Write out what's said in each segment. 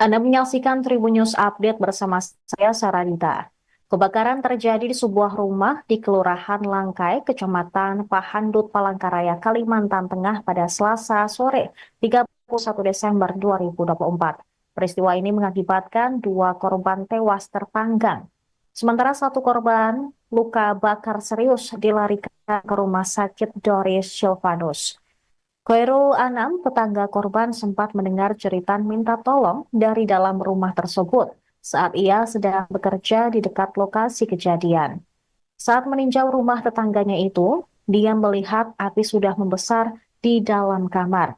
Anda menyaksikan Tribun News Update bersama saya, Saranita. Kebakaran terjadi di sebuah rumah di Kelurahan Langkai, Kecamatan Pahandut, Palangkaraya, Kalimantan Tengah pada Selasa sore, 31 Desember 2024. Peristiwa ini mengakibatkan dua korban tewas terpanggang. Sementara satu korban luka bakar serius dilarikan ke Rumah Sakit Doris Silvanus. Khairul Anam, tetangga korban, sempat mendengar jeritan minta tolong dari dalam rumah tersebut saat ia sedang bekerja di dekat lokasi kejadian. Saat meninjau rumah tetangganya itu, dia melihat api sudah membesar di dalam kamar.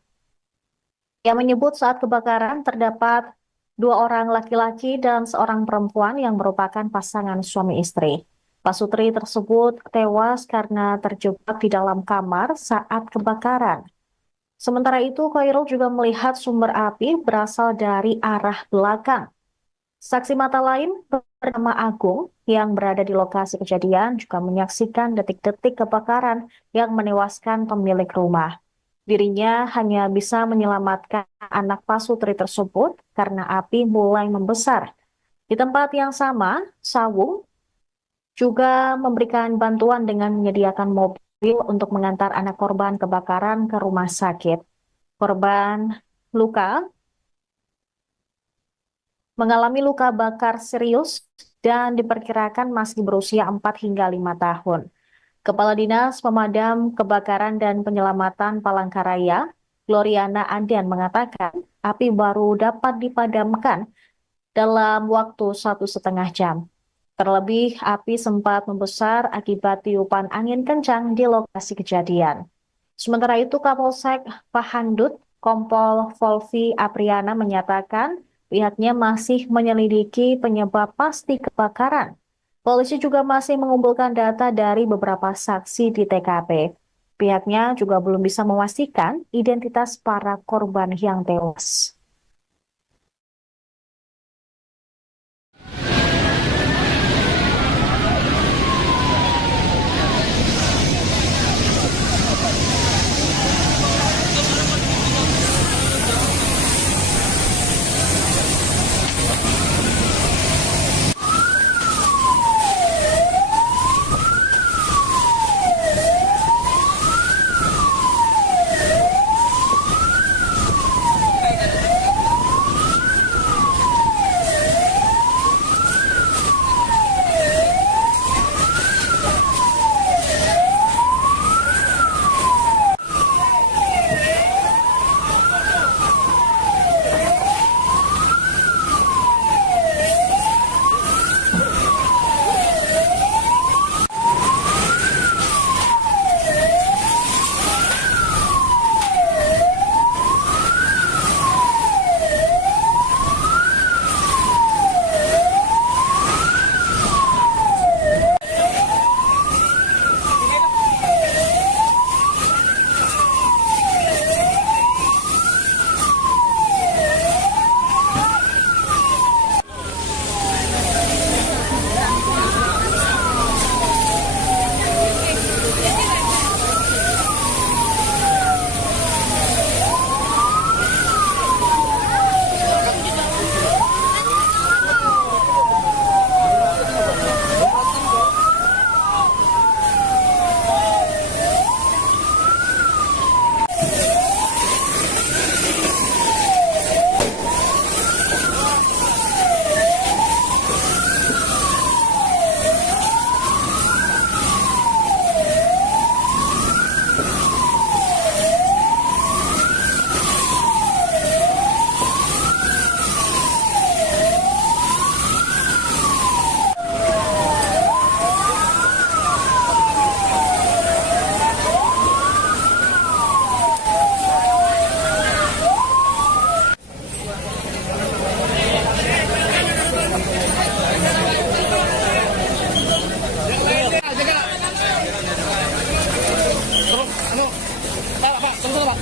Ia menyebut saat kebakaran terdapat dua orang laki-laki dan seorang perempuan yang merupakan pasangan suami istri. Pasutri tersebut tewas karena terjebak di dalam kamar saat kebakaran. Sementara itu, Khairul juga melihat sumber api berasal dari arah belakang. Saksi mata lain bernama Agung yang berada di lokasi kejadian juga menyaksikan detik-detik kebakaran yang menewaskan pemilik rumah. Dirinya hanya bisa menyelamatkan anak pasutri tersebut karena api mulai membesar. Di tempat yang sama, Sawung juga memberikan bantuan dengan menyediakan mobil untuk mengantar anak korban kebakaran ke rumah sakit. Korban luka mengalami luka bakar serius dan diperkirakan masih berusia 4 hingga 5 tahun. Kepala Dinas Pemadam Kebakaran dan Penyelamatan Palangkaraya, Gloriana Andian, mengatakan api baru dapat dipadamkan dalam waktu 1,5 jam. Terlebih, api sempat membesar akibat tiupan angin kencang di lokasi kejadian. Sementara itu, Kapolsek Pahandut, Kompol Volvi Apriana, menyatakan pihaknya masih menyelidiki penyebab pasti kebakaran. Polisi juga masih mengumpulkan data dari beberapa saksi di TKP. Pihaknya juga belum bisa memastikan identitas para korban yang tewas.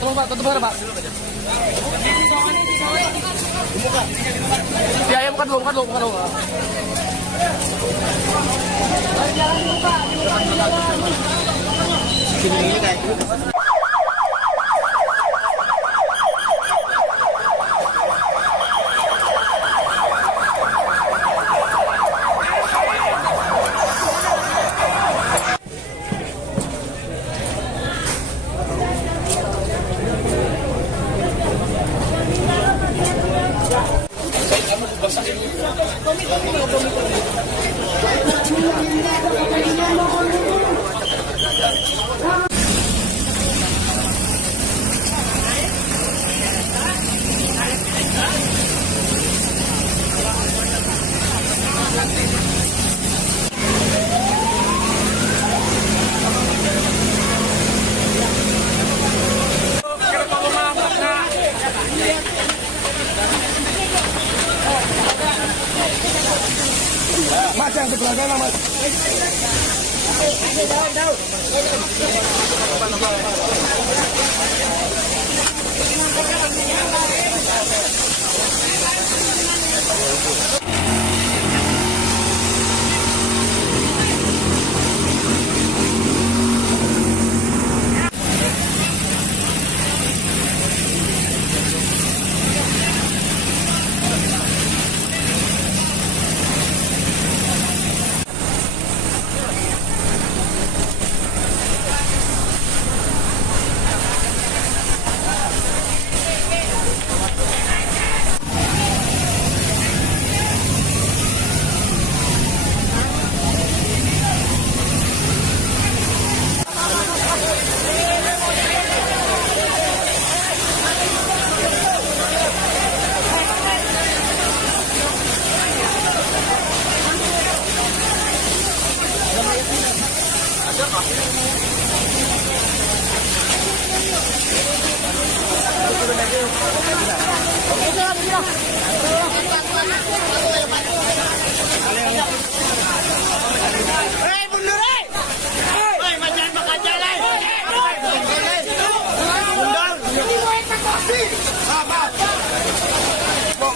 Tolong Pak, tutup Pak. Ya, bukan dulu. Sini kayak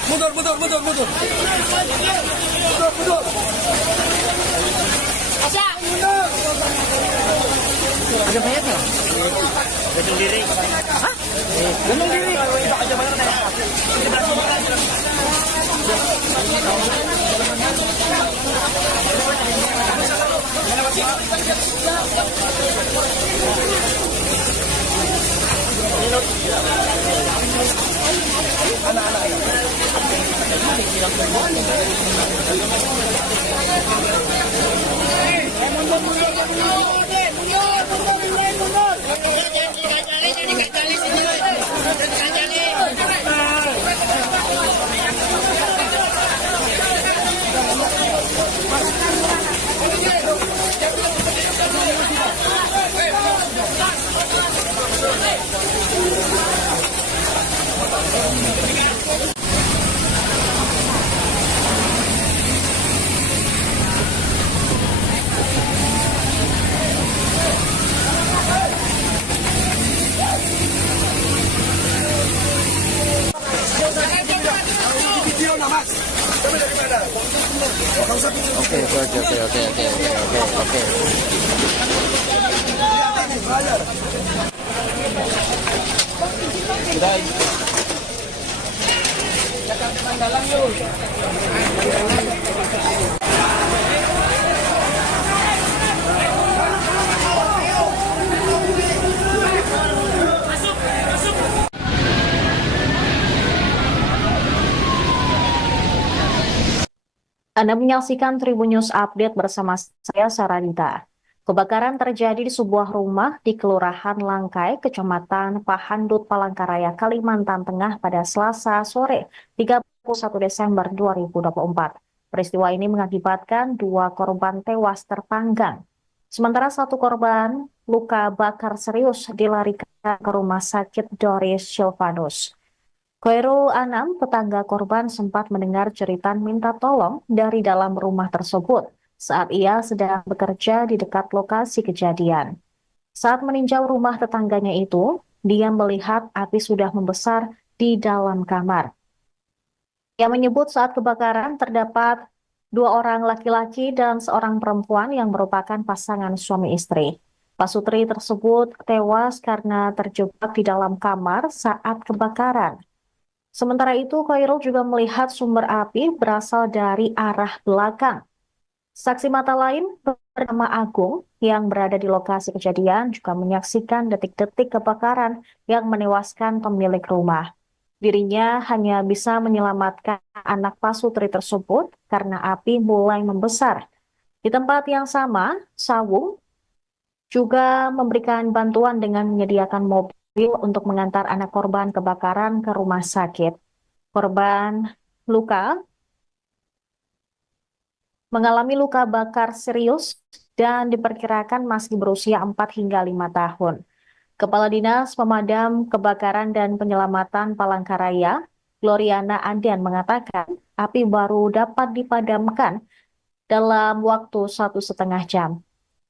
Mundur, mundur, mundur, mundur. Mundur, mundur. Asya, mundur. Ada banyak nggak? Gantung diri. Hah? Gantung diri. Aja banyak nih. Oke, oke. Anda menyaksikan Tribun News Update bersama saya, Saranita. Kebakaran terjadi di sebuah rumah di Kelurahan Langkai, Kecamatan Pahandut, Palangkaraya, Kalimantan Tengah pada Selasa sore, 31 Desember 2024. Peristiwa ini mengakibatkan 2 korban tewas terpanggang. Sementara 1 korban luka bakar serius dilarikan ke Rumah Sakit Doris Silvanus. Khairul Anam, tetangga korban, sempat mendengar jeritan minta tolong dari dalam rumah tersebut saat ia sedang bekerja di dekat lokasi kejadian. Saat meninjau rumah tetangganya itu, dia melihat api sudah membesar di dalam kamar. Ia menyebut saat kebakaran terdapat 2 orang laki-laki dan seorang perempuan yang merupakan pasangan suami istri. Pasutri tersebut tewas karena terjebak di dalam kamar saat kebakaran. Sementara itu, Khairul juga melihat sumber api berasal dari arah belakang. Saksi mata lain bernama Agung yang berada di lokasi kejadian juga menyaksikan detik-detik kebakaran yang menewaskan pemilik rumah. Dirinya hanya bisa menyelamatkan anak pasutri tersebut karena api mulai membesar. Di tempat yang sama, Sawung juga memberikan bantuan dengan menyediakan mobil untuk mengantar anak korban kebakaran ke rumah sakit. Korban luka mengalami luka bakar serius dan diperkirakan masih berusia 4 hingga 5 tahun. Kepala Dinas Pemadam Kebakaran dan Penyelamatan Palangkaraya, Gloriana Andian, mengatakan api baru dapat dipadamkan dalam waktu 1,5 jam.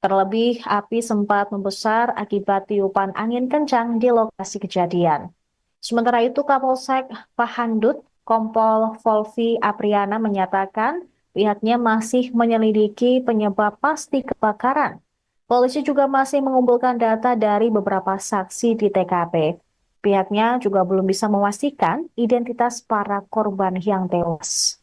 Terlebih, api sempat membesar akibat tiupan angin kencang di lokasi kejadian. Sementara itu, Kapolsek Pahandut, Kompol Volvi Apriana menyatakan pihaknya masih menyelidiki penyebab pasti kebakaran. Polisi juga masih mengumpulkan data dari beberapa saksi di TKP. Pihaknya juga belum bisa memastikan identitas para korban yang tewas.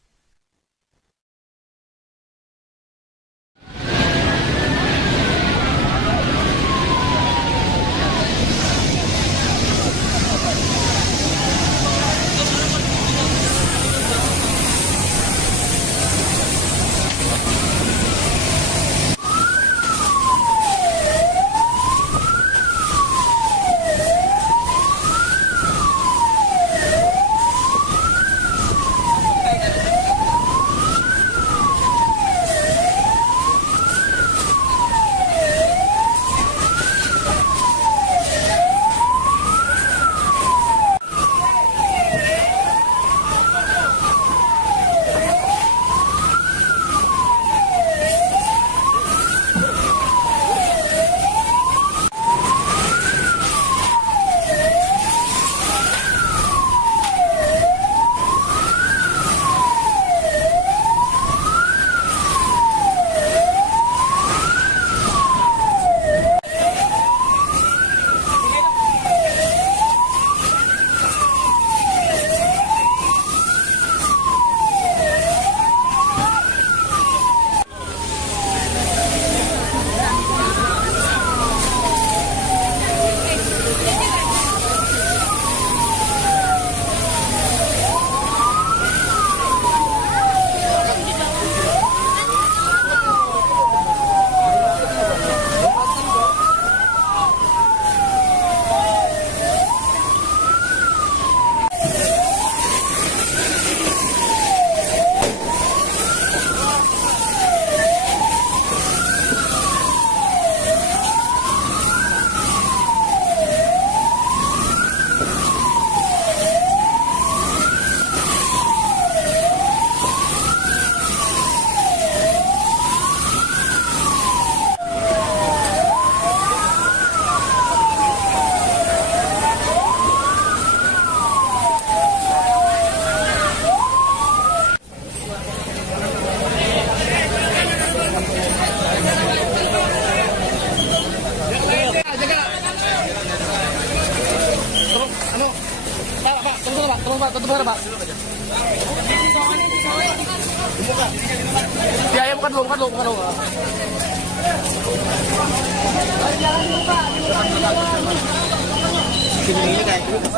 Ya, bukan dulu. Ini kayak gitu.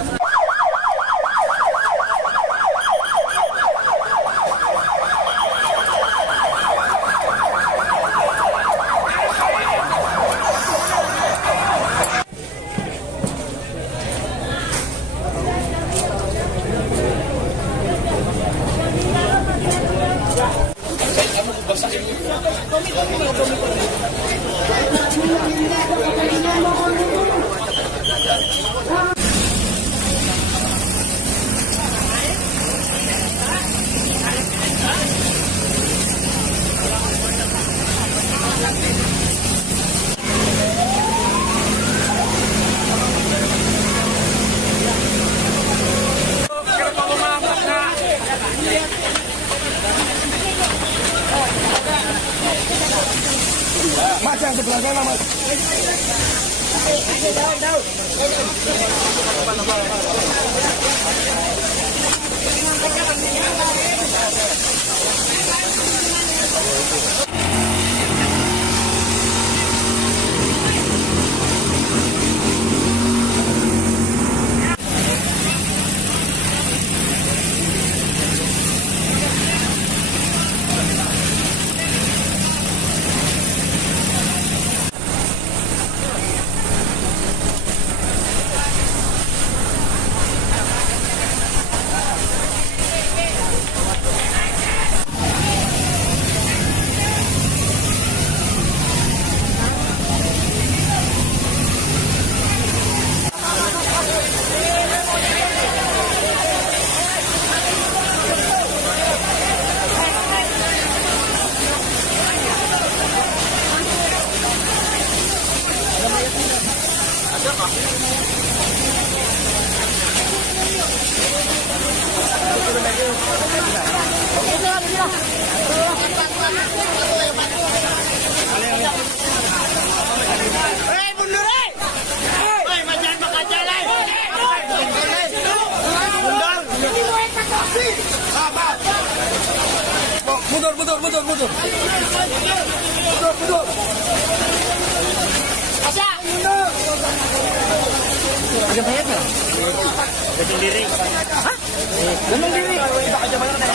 Mas, yang sebelah sana, Mas. Mundur. Ada banyak nggak? Gantung diri. Hah? Gantung diri. Iba aja bayar deh.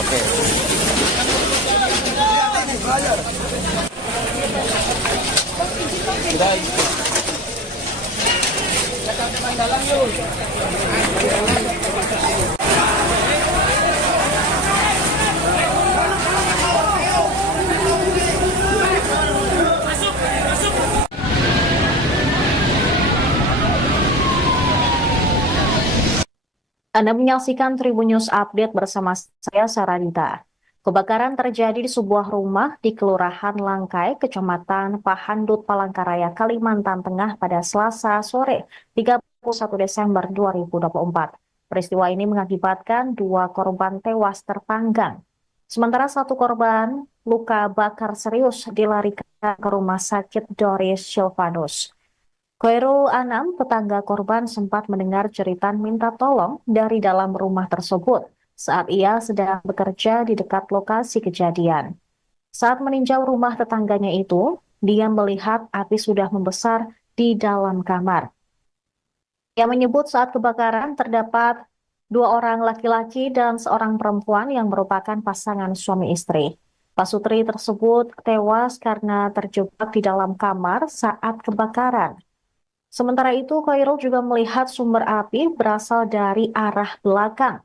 Oke. Anda menyaksikan Tribun News Update bersama saya, Saranita. Kebakaran terjadi di sebuah rumah di Kelurahan Langkai, Kecamatan Pahandut, Palangkaraya, Kalimantan Tengah pada Selasa sore 31 Desember 2024. Peristiwa ini mengakibatkan 2 korban tewas terpanggang. Sementara 1 korban luka bakar serius dilarikan ke Rumah Sakit Doris Silvanus. Khairul Anam, tetangga korban, sempat mendengar jeritan minta tolong dari dalam rumah tersebut saat ia sedang bekerja di dekat lokasi kejadian. Saat meninjau rumah tetangganya itu, dia melihat api sudah membesar di dalam kamar. Ia menyebut saat kebakaran terdapat 2 orang laki-laki dan seorang perempuan yang merupakan pasangan suami istri. Pasutri tersebut tewas karena terjebak di dalam kamar saat kebakaran. Sementara itu, Khairul juga melihat sumber api berasal dari arah belakang.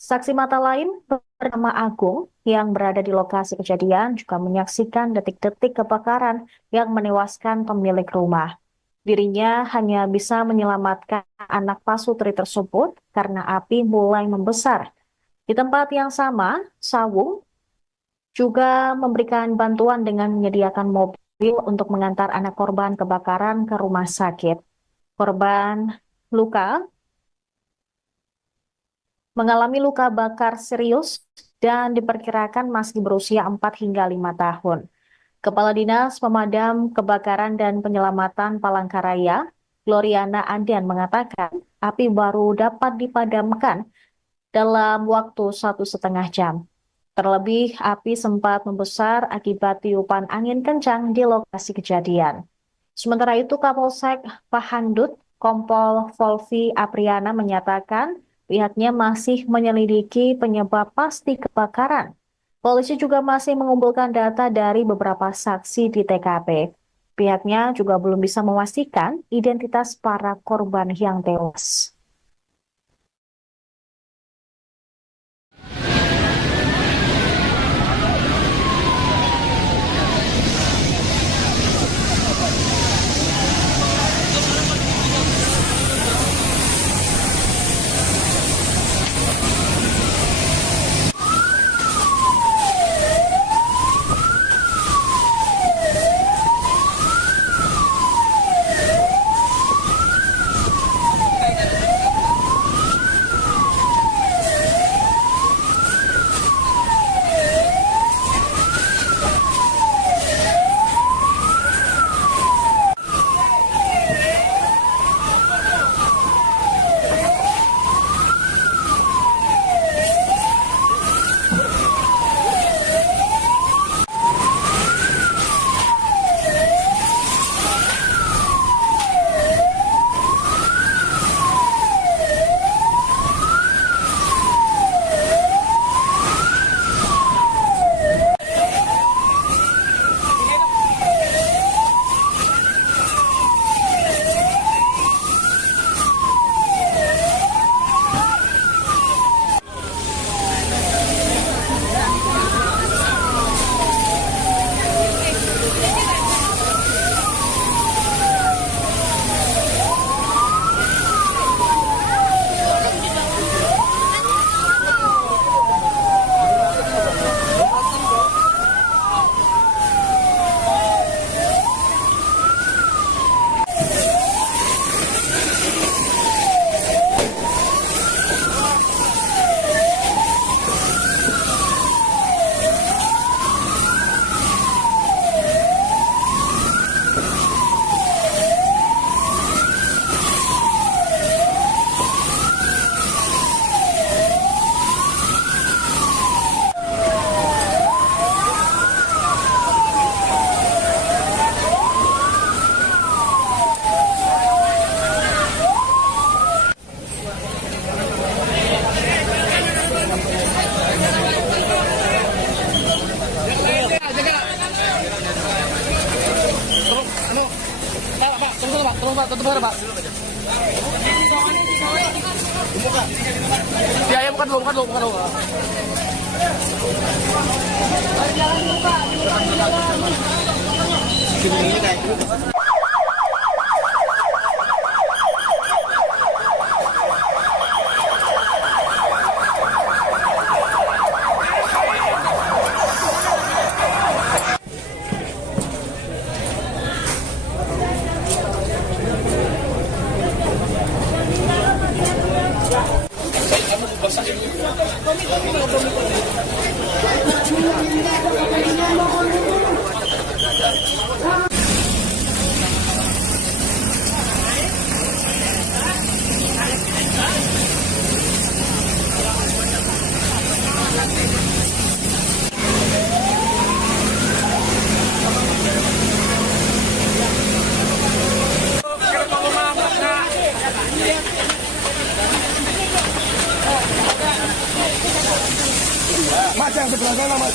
Saksi mata lain bernama Agung yang berada di lokasi kejadian juga menyaksikan detik-detik kebakaran yang menewaskan pemilik rumah. Dirinya hanya bisa menyelamatkan anak pasutri tersebut karena api mulai membesar. Di tempat yang sama, Sawung juga memberikan bantuan dengan menyediakan mobil untuk mengantar anak korban kebakaran ke rumah sakit. Korban mengalami luka bakar serius dan diperkirakan masih berusia 4 hingga 5 tahun. Kepala Dinas Pemadam Kebakaran dan Penyelamatan Palangkaraya, Gloriana Andian, mengatakan api baru dapat dipadamkan dalam waktu 1,5 jam. Terlebih, api sempat membesar akibat tiupan angin kencang di lokasi kejadian. Sementara itu, Kapolsek Pahandut, Kompol Volvi Apriana, menyatakan pihaknya masih menyelidiki penyebab pasti kebakaran. Polisi juga masih mengumpulkan data dari beberapa saksi di TKP. Pihaknya juga belum bisa memastikan identitas para korban yang tewas. tutup sana Pak. Ya, bukan dulu, bukan dulu, bukan dulu. Mas, yang sebelah sana, Mas.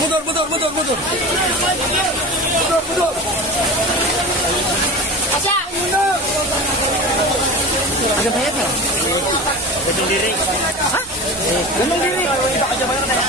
Mundur, mundur, mundur, mundur. Mundur, mundur. Asya, mundur. Ada banyak nggak? Gantung diri. Hah? Gantung diri. Kita aja bayar deh.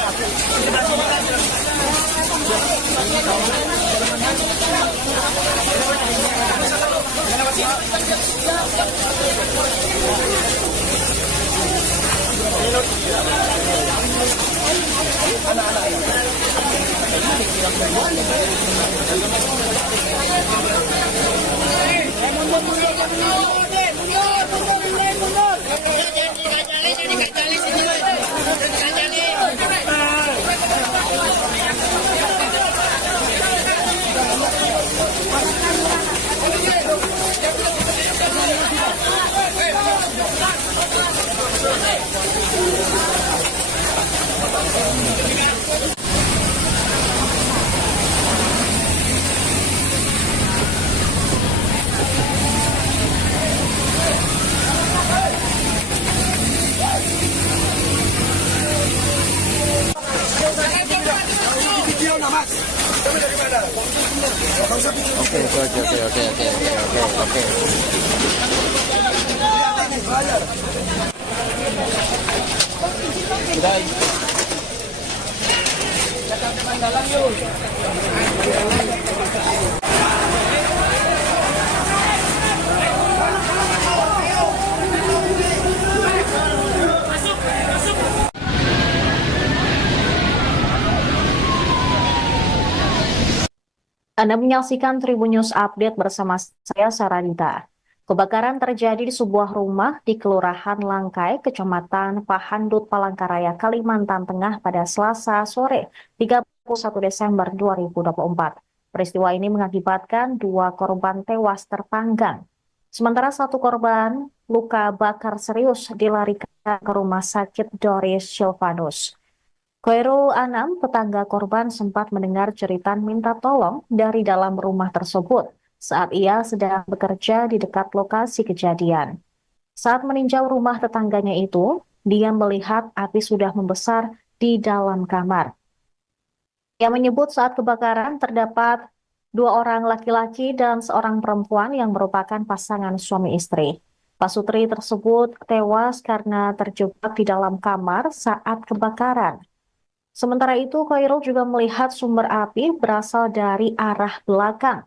Oke. Anda menyaksikan Tribun News Update bersama saya, Saranita. Kebakaran terjadi di sebuah rumah di Kelurahan Langkai, Kecamatan Pahandut, Palangkaraya, Kalimantan Tengah pada Selasa sore, 31 Desember 2024. Peristiwa ini mengakibatkan 2 korban tewas terpanggang. Sementara 1 korban luka bakar serius dilarikan ke Rumah Sakit Doris Silvanus. Khairul Anam, tetangga korban, sempat mendengar jeritan minta tolong dari dalam rumah tersebut saat ia sedang bekerja di dekat lokasi kejadian. Saat meninjau rumah tetangganya itu, dia melihat api sudah membesar di dalam kamar. Ia menyebut saat kebakaran terdapat 2 orang laki-laki dan seorang perempuan yang merupakan pasangan suami istri. Pasutri tersebut tewas karena terjebak di dalam kamar saat kebakaran. Sementara itu, Khairul juga melihat sumber api berasal dari arah belakang.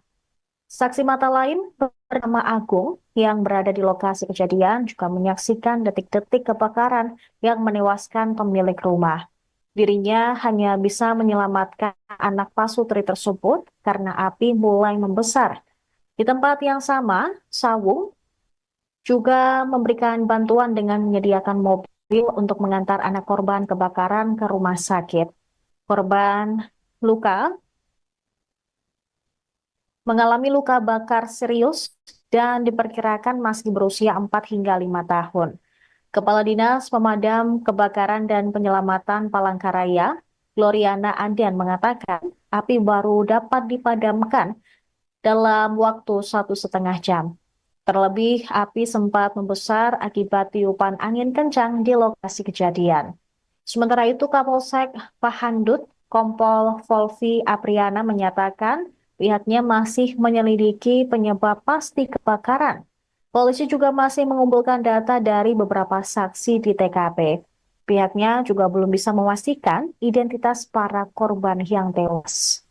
Saksi mata lain bernama Agung yang berada di lokasi kejadian juga menyaksikan detik-detik kebakaran yang menewaskan pemilik rumah. Dirinya hanya bisa menyelamatkan anak pasutri tersebut karena api mulai membesar. Di tempat yang sama, Sawung juga memberikan bantuan dengan menyediakan mobil untuk mengantar anak korban kebakaran ke rumah sakit. Korban mengalami luka bakar serius dan diperkirakan masih berusia 4 hingga 5 tahun. Kepala Dinas Pemadam Kebakaran dan Penyelamatan Palangkaraya, Gloriana Andian mengatakan api baru dapat dipadamkan dalam waktu 1,5 jam. Terlebih, api sempat membesar akibat tiupan angin kencang di lokasi kejadian. Sementara itu, Kapolsek Pahandut, Kompol Volvi Apriana menyatakan pihaknya masih menyelidiki penyebab pasti kebakaran. Polisi juga masih mengumpulkan data dari beberapa saksi di TKP. Pihaknya juga belum bisa memastikan identitas para korban yang tewas.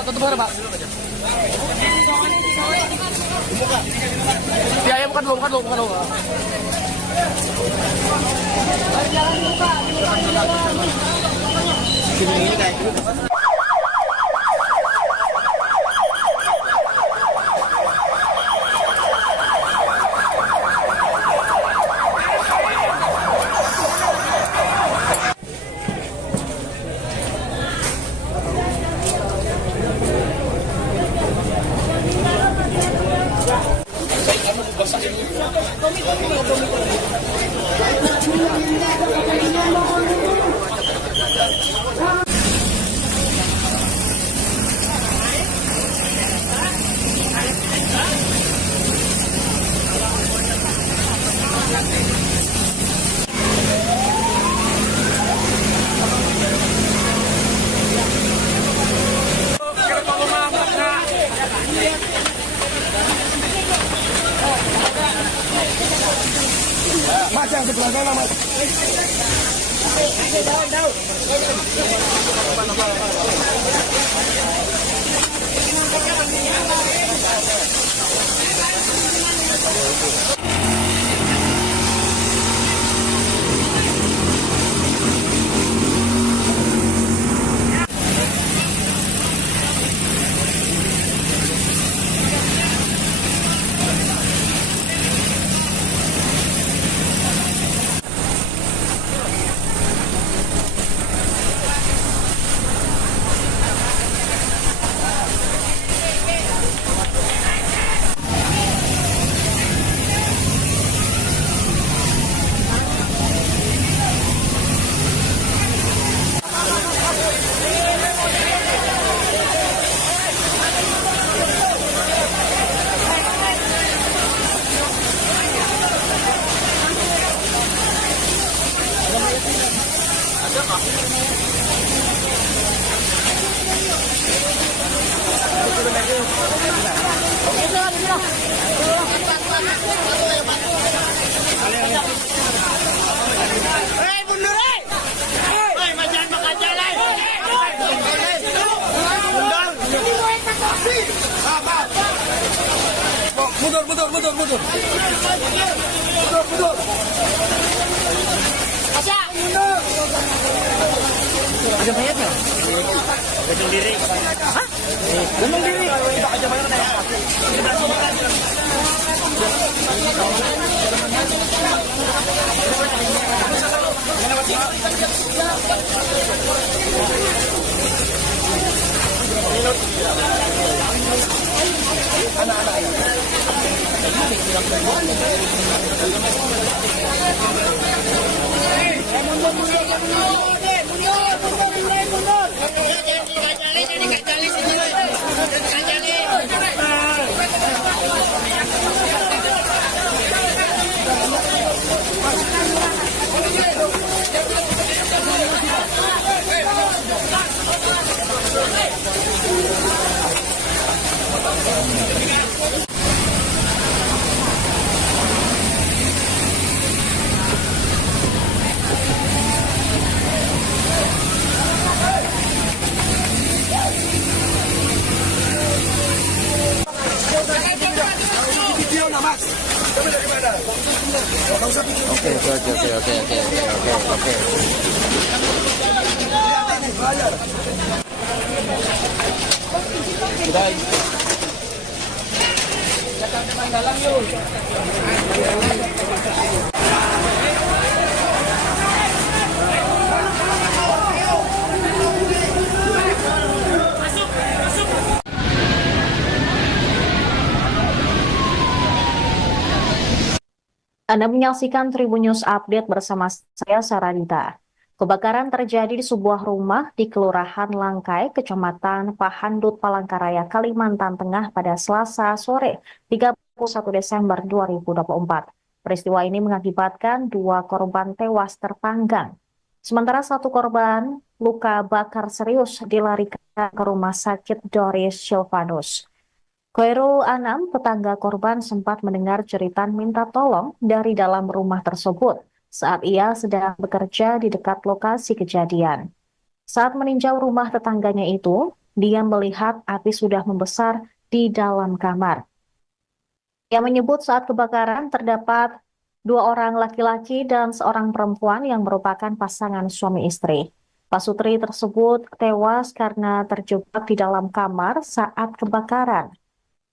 Tutup mana, Pak? Ya, ya, bukan dulu. Ini kayak Mas, yang sebelah sana, Mas. Mundur, mundur, mundur, mundur. Mundur, mundur. Ada bayarnya? Gantung diri. Hah? Gantung diri. Kita aja bayarnya ya. Video nggak, Mas? Kamu dari mana? Nggak usah video. Oke. Lihat ini, bayar. Anda menyaksikan Tribun News Update bersama saya, Saranita. Kebakaran terjadi di sebuah rumah di Kelurahan Langkai, Kecamatan Pahandut, Palangkaraya, Kalimantan Tengah pada Selasa sore, 31 Desember 2024. Peristiwa ini mengakibatkan 2 korban tewas terpanggang. Sementara 1 korban luka bakar serius dilarikan ke Rumah Sakit Doris Silvanus. Khairul Anam, tetangga korban, sempat mendengar jeritan minta tolong dari dalam rumah tersebut saat ia sedang bekerja di dekat lokasi kejadian. Saat meninjau rumah tetangganya itu, dia melihat api sudah membesar di dalam kamar. Ia menyebut saat kebakaran terdapat 2 orang laki-laki dan seorang perempuan yang merupakan pasangan suami istri. Pasutri tersebut tewas karena terjebak di dalam kamar saat kebakaran.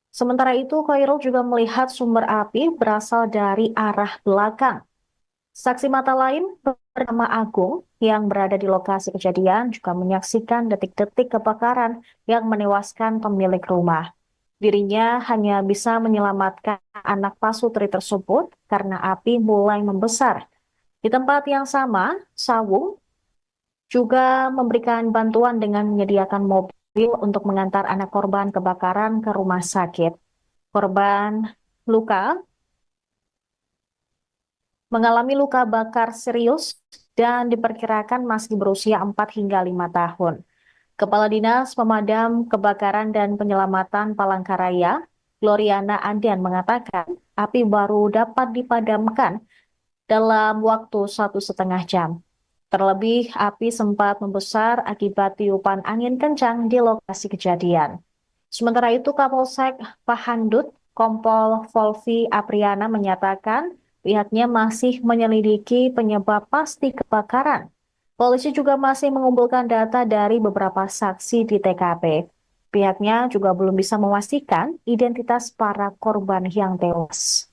Sementara itu, Khairul juga melihat sumber api berasal dari arah belakang. Saksi mata lain bernama Agung yang berada di lokasi kejadian juga menyaksikan detik-detik kebakaran yang menewaskan pemilik rumah. Dirinya hanya bisa menyelamatkan anak pasutri tersebut karena api mulai membesar. Di tempat yang sama, Sawung juga memberikan bantuan dengan menyediakan mobil untuk mengantar anak korban kebakaran ke rumah sakit. Korban luka mengalami luka bakar serius dan diperkirakan masih berusia 4 hingga 5 tahun. Kepala Dinas Pemadam Kebakaran dan Penyelamatan Palangkaraya, Gloriana Andian, mengatakan api baru dapat dipadamkan dalam waktu 1,5 jam. Terlebih, api sempat membesar akibat tiupan angin kencang di lokasi kejadian. Sementara itu, Kapolsek Pahandut, Kompol Volvi Apriana menyatakan pihaknya masih menyelidiki penyebab pasti kebakaran. Polisi juga masih mengumpulkan data dari beberapa saksi di TKP. Pihaknya juga belum bisa memastikan identitas para korban yang tewas.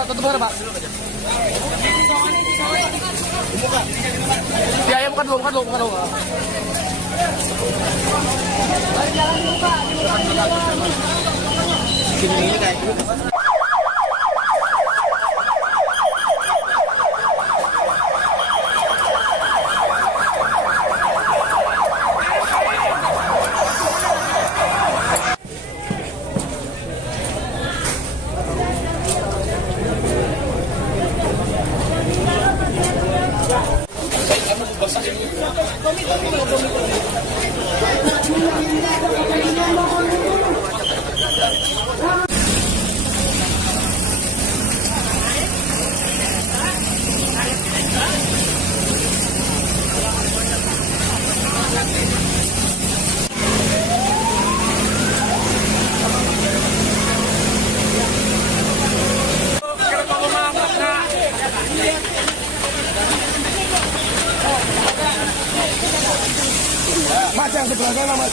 Tutup mana, Pak? Ya, bukan dulu. Ini kayak Mas, yang sebelah sana, Mas.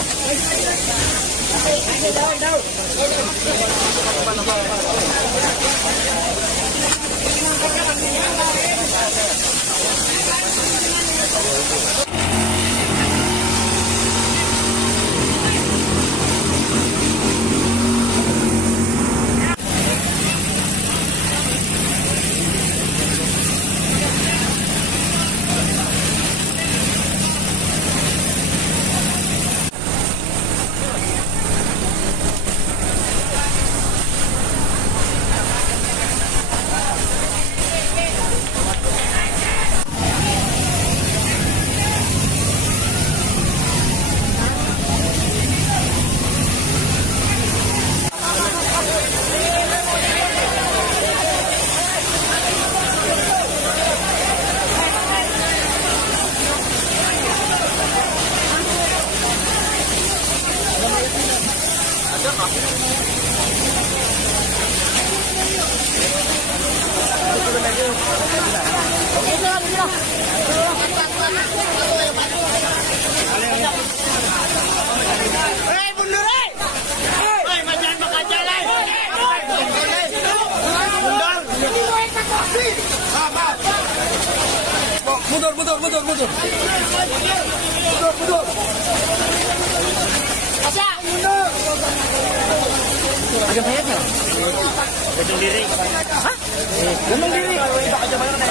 Mundur, mundur, mundur, mundur. Mundur, mundur. Mundur. Ada bayarnya? Gantung diri. Hah? Gantung diri. Tidak ada bayarnya.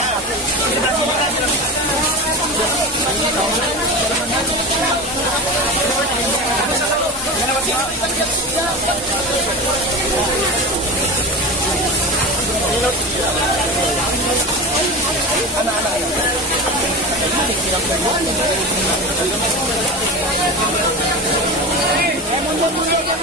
Mundur, mundur, mundur.